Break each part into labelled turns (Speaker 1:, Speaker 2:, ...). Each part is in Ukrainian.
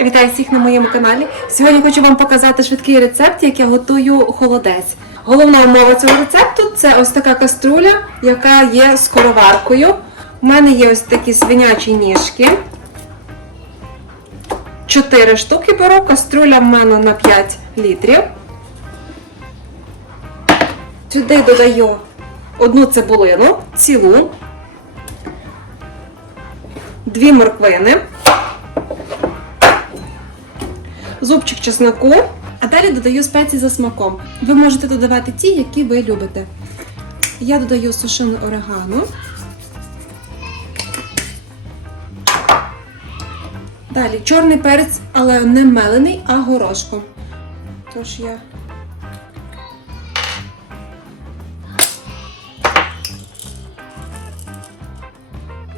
Speaker 1: Вітаю всіх на моєму каналі. Сьогодні хочу вам показати швидкий рецепт, як я готую холодець. Головна умова цього рецепту це ось така каструля, яка є скороваркою. У мене є ось такі свинячі ніжки. 4 штуки беру, каструля в мене на 5 літрів. Сюди додаю одну цибулину, цілу, дві морквини, зубчик чесноку, а далі додаю спеції за смаком. Ви можете додавати ті, які ви любите. Я додаю сушене орегано. Далі чорний перець, але не мелений, а горошком. Тож я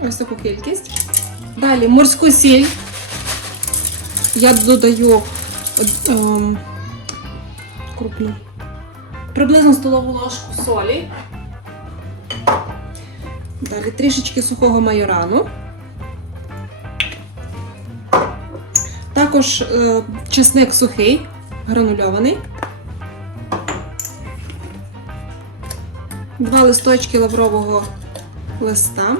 Speaker 1: ось таку кількість. Далі морську сіль. Я додаю ем, крупну. Приблизно столову ложку солі. Далі трішечки сухого майорану. Також е, чесник сухий, гранульований. Два листочки лаврового листа.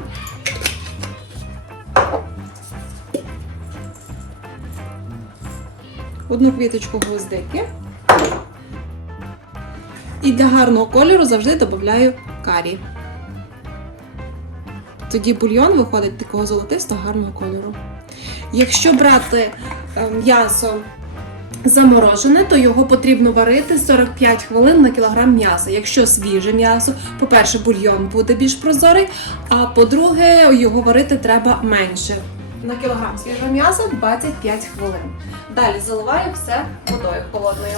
Speaker 1: Одну квіточку гвоздики. І для гарного кольору завжди додаю карі. Тоді бульйон виходить такого золотистого гарного кольору. Якщо брати е, м'ясо заморожене, то його потрібно варити 45 хвилин на кілограм м'яса. Якщо свіже м'ясо, по-перше, бульйон буде більш прозорий, а по-друге, його варити треба менше. На кілограм свіжого м'яса 25 хвилин. Далі заливаю все водою холодною.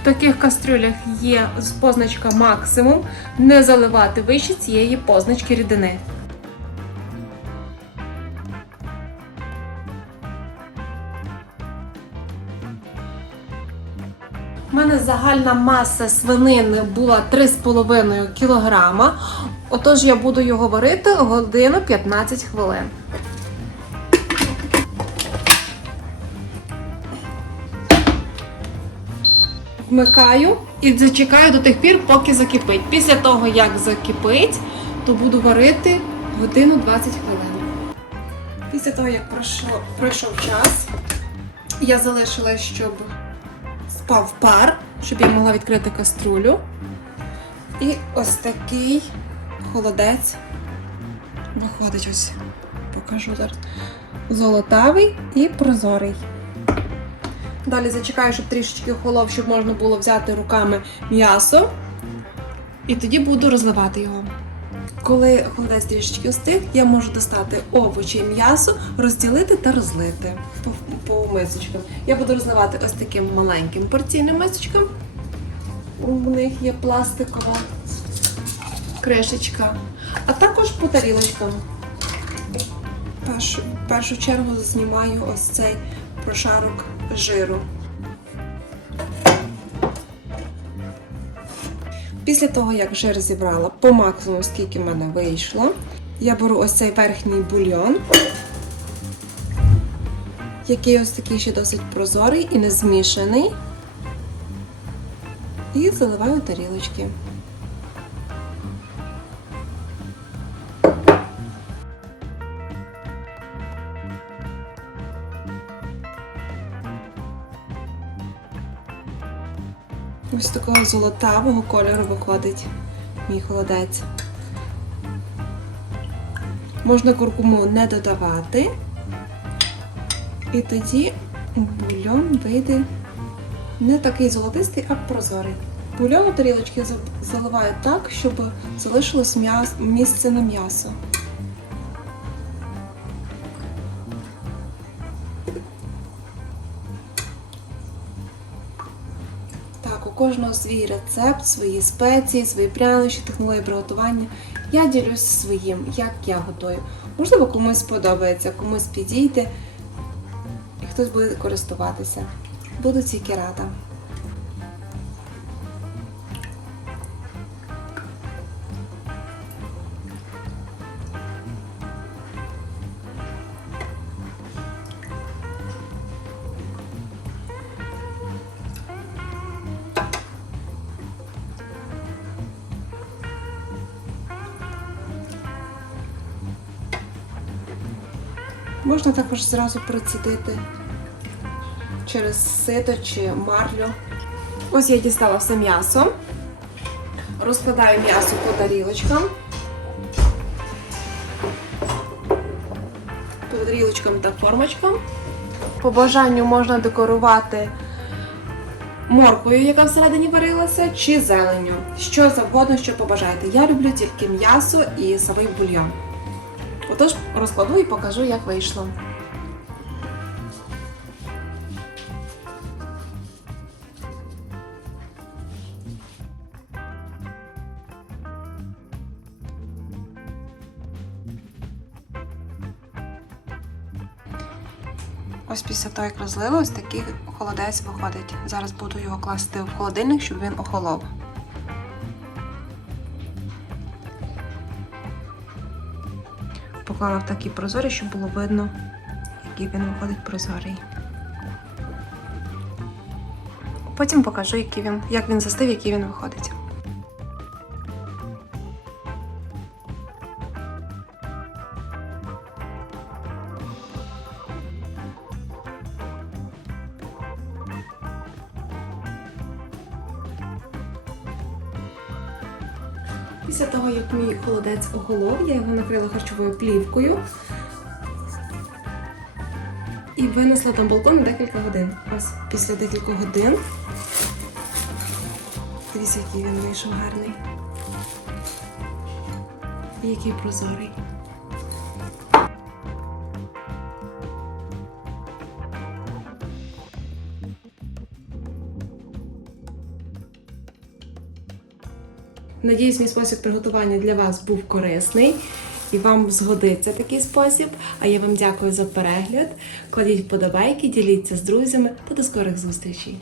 Speaker 1: В таких кастрюлях є позначка максимум. Не заливати вище цієї позначки рідини. У мене загальна маса свинини була 3,5 кг. Отож я буду його варити годину 15 хвилин. Вмикаю і зачекаю до тих пір, поки закипить. Після того, як закипить, то буду варити годину 20 хвилин. Після того, як пройшов, час, я залишила, щоб спав пар, щоб я могла відкрити каструлю. І ось такий холодець виходить ось, покажу зараз. Золотавий і прозорий. Далі зачекаю, щоб трішечки охолов, щоб можна було взяти руками м'ясо. І тоді буду розливати його. Коли холодець трішечки остиг, я можу достати овочі і м'ясо, розділити та розлити по, по мисочкам. Я буду розливати ось таким маленьким порційним мисочком. У них є пластикова кришечка. А також по тарілочкам. Першу, першу чергу знімаю ось цей прошарок жиру. Після того, як жир зібрала по максимуму, скільки в мене вийшло, я беру ось цей верхній бульйон, який ось такий ще досить прозорий і не змішаний. І заливаю тарілочки. Ось такого золотавого кольору виходить мій холодець. Можна куркуму не додавати, і тоді бульон вийде не такий золотистий, а прозорий. Бульон у тарілочки за- заливаю так, щоб залишилось місце на м'ясо. Кожного свій рецепт, свої спеції, свої прянощі, технології приготування. Я ділюсь своїм, як я готую. Можливо, комусь сподобається, комусь підійде, і хтось буде користуватися. Буду тільки рада. Можна також зразу процідити через сито чи марлю. Ось я дістала все м'ясо. Розкладаю м'ясо по тарілочкам. По тарілочкам та формочкам. По бажанню можна декорувати морквою, яка всередині варилася, чи зеленню. Що завгодно, що побажаєте. Я люблю тільки м'ясо і самий бульйон. Отож, розкладу і покажу, як вийшло. Ось після того, як розлили, ось такий холодець виходить. Зараз буду його класти в холодильник, щоб він охолов. Поклала в такі прозорі, щоб було видно, який він виходить прозорий. Потім покажу, який він, як він застив, який він виходить. Після того, як мій холодець оголов, я його накрила харчовою плівкою і винесла там балкон на декілька годин. Ось після декількох годин. Дивіться, який він вийшов гарний. І який прозорий. Надіюсь, мій спосіб приготування для вас був корисний і вам згодиться такий спосіб. А я вам дякую за перегляд. Кладіть вподобайки, діліться з друзями та до скорих зустрічей!